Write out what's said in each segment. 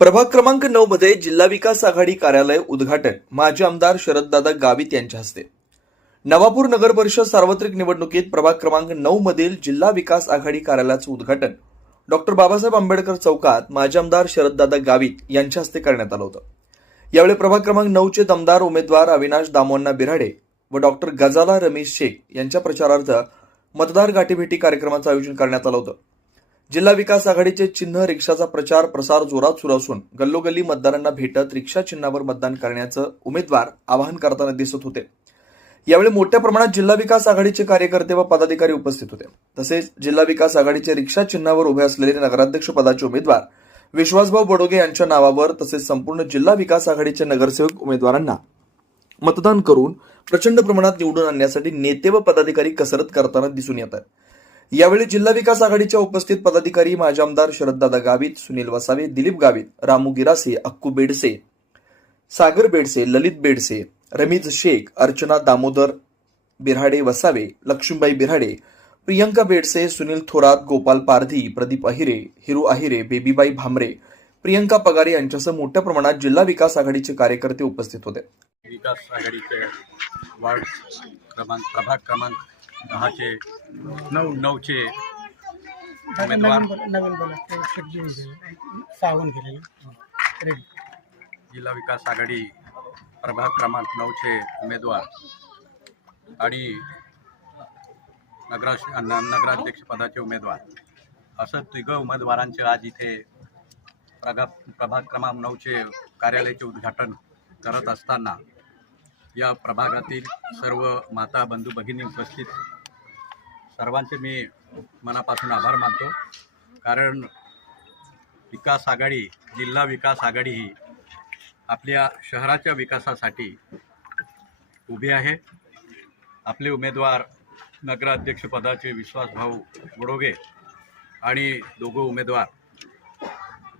प्रभाग क्रमांक नऊ मध्ये जिल्हा विकास आघाडी कार्यालय उद्घाटन. माजी आमदार शरददादा गावित यांच्या हस्ते. नवापूर नगर परिषद सार्वत्रिक निवडणुकीत प्रभाग क्रमांक नऊ मधील जिल्हा विकास आघाडी कार्यालयाचं उद्घाटन. डॉक्टर बाबासाहेब आंबेडकर चौकात माजी आमदार शरददादा गावित यांच्या हस्ते करण्यात आलं होतं. यावेळी प्रभाग क्रमांक नऊचे दमदार उमेदवार अविनाश दामोन्ना बिराडे व डॉक्टर गजाला रमेश शेख यांच्या प्रचारार्थ मतदार गाठीभेटी कार्यक्रमाचं आयोजन करण्यात आलं होतं. जिल्हा विकास आघाडीचे चिन्ह रिक्षाचा प्रचार प्रसार जोरात सुरू असून गल्लोगल्ली मतदारांना भेटत रिक्षा चिन्हावर मतदान करण्याचं उमेदवार आवाहन करताना दिसत होते. यावेळी मोठ्या प्रमाणात जिल्हा विकास आघाडीचे कार्यकर्ते व पदाधिकारी उपस्थित होते. तसेच जिल्हा विकास आघाडीचे रिक्षा चिन्हावर उभे असलेले नगराध्यक्ष पदाचे उमेदवार विश्वासभाऊ बडोगे यांच्या नावावर तसेच संपूर्ण जिल्हा विकास आघाडीचे नगरसेवक उमेदवारांना मतदान करून प्रचंड प्रमाणात निवडून आणण्यासाठी नेते व पदाधिकारी कसरत करताना दिसून येत आहेत. यावेळी जिल्हा विकास आघाडीच्या उपस्थित पदाधिकारी माजी आमदार शरददादा गावित सुनील वसावे दिलीप गावित रामू गिरासे अक्कू बेडसे सागर बेडसे ललित बेडसे रमीज शेख अर्चना दामोदर बिराडे वसावे लक्ष्मीबाई बिराडे प्रियंका बेडसे सुनील थोरात गोपाल पारधी प्रदीप अहिरे हिरू अहिरे बेबीबाई भामरे प्रियंका पगारे यांच्यासह मोठ्या प्रमाणात जिल्हा विकास आघाडीचे कार्यकर्ते उपस्थित होते. विकास आघाडीचे वार्ड क्रमांक प्रभाग क्रमांक दहाचे नऊ. नऊचे. उमेदवार. नवीन बोला रेडी जिल्हा विकास आघाडी प्रभाग क्रमांक नऊचे उमेदवार. आणि नगरा नगराध्यक्ष पदाचे उमेदवार. असं तिघं उमेदवारांचे आज इथे प्रभाग प्रभाग क्रमांक नऊचे कार्यालयाचे उद्घाटन करत असताना या प्रभागातील सर्व माता बंधू भगिनी उपस्थित सर्वांचे मी मनापासून आभार मानतो. कारण विकास आघाडी जिल्हा विकास आघाडी ही आपल्या शहराच्या विकासासाठी उभी आहे. आपले उमेदवार नगराध्यक्षपदाचे विश्वासभाऊ वडोगे आणि दोघं उमेदवार.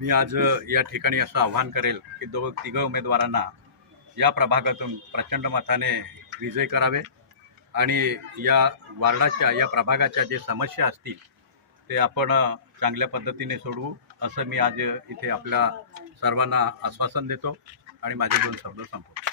मी आज या ठिकाणी असं आव्हान करेल की दोघं तिघं उमेदवारांना या प्रभागातून प्रचंड मताने विजय करावे आणि या वार्डाच्या या प्रभागाच्या जे समस्या असतील ते आपण चांगल्या पद्धतीने सोडवू असं मी आज इथे आपल्या सर्वांना आश्वासन देतो आणि माझे दोन शब्द संपवतो.